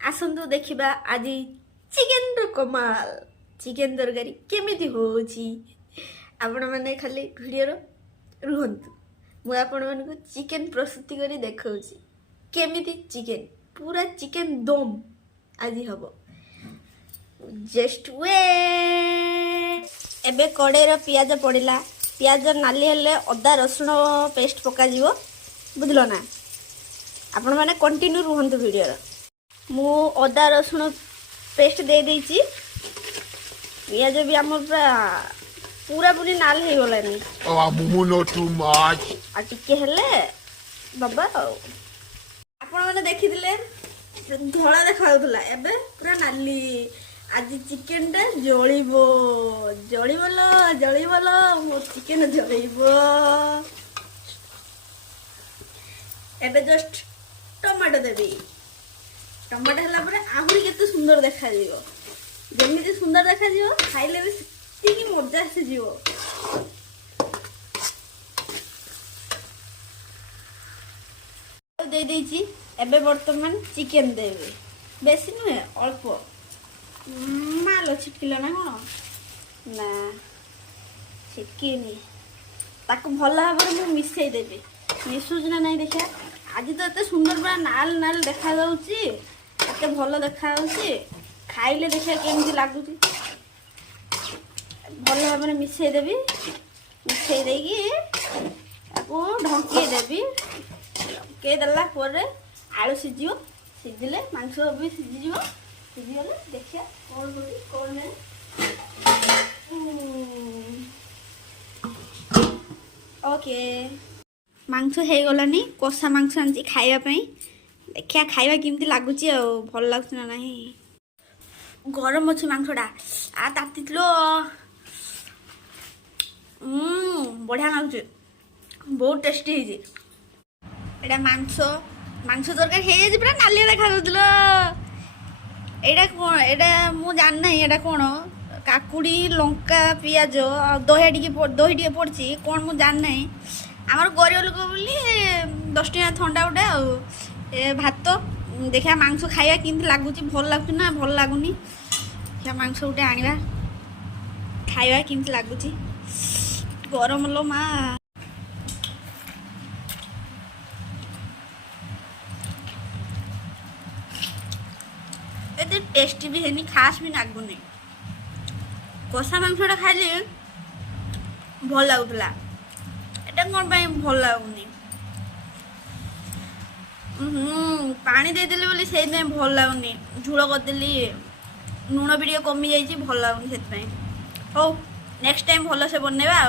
आसंतु देखिबा आज चिकेन रो कमाल चिकेन तरकारी केमिति होची आपण माने खाली वीडियो रो रुहंतु मु आपण मानको चिकेन प्रस्तुति करी देखौची केमिति चिकेन पूरा चिकेन दम आज हबो जस्ट वे एबे कड़े रो पियाज पड़िला पियाज नाली हेले अदा रसुण पेस्ट पका जीवो बुझलो ना आपण माने कंटिन्यू रुहंतु वीडियो रो मु अदा रसुण पेस्ट दे देची पियाज भी आम पूरा पूरी नाल हो गलानी आ टिके हेले बाबा आपण माने देखिदिले धळा देखाउतला एबे पूरा नाली आज चिकेन टा जळिबो जळिबो मो चिकेन जळिबो एबे जस्ट टमाटो देबी टमाटो हला परे आहुरी केते सुंदर देखा जीवो जेमिति सुंदर देखा जीवो खाइले भी सेतिकी मजा आसी जीवो दे देची एबे वर्तमान चिकेन देबे बेसी नुहे अल्प मालो छिटकिला ना कोन ना छिटकिनी ताको भल भाबरे मु मिसई देबे मिसुज ना नहीं देखा आज तो एते सुंदर पूरा नाल नाल देखा जाउची एते भल देखा जाउची खाइले देखा केमती लागुची भल भाबरे मिसई देबी मिसई देगी ताको ढंकी देबी के दला परे आलू सिजियो सिजिले मांस भी सिजियो सिजिले देखिया कोन होई कोन नै ओके मांस हे गलानी कोसा मांस आंची खाइबा पई देखिया खाइबा केमती लागुची आ भल लागछ ना नाही गरम अछि मांसडा आ तातितलो बढ़िया लागछ बहुत टेस्टी हे जी एडा मांस मांस तरकारी हे जे पूरा नालिया देखा दउतलो एडा कोन एडा मु जान नै एडा कोन काकुड़ी लंका पियाज दही टिके पड़ची कौन मु जान नहीं आमर गरीब लोक बोली 10 टका थंडा उठे आ भात देखा मांस खाइबा केमती लागुची भल लागुची ना भल लागुनी देखा मांस उठे आनिबा खाइबा केमती लागुची गरम लो मा एते टेस्टी भी हेनी खास भी लागुनी कोसा मांसटा खाइले भल लागुतला एटा कोन पई भल लागुनी पानी दे देले बोली सेइ नै भल लागुनी झुळ कर देली नून भी कमी जाइए भल लागुनी सेत पई हो नेक्स्ट टाइम भल से बनेबा आ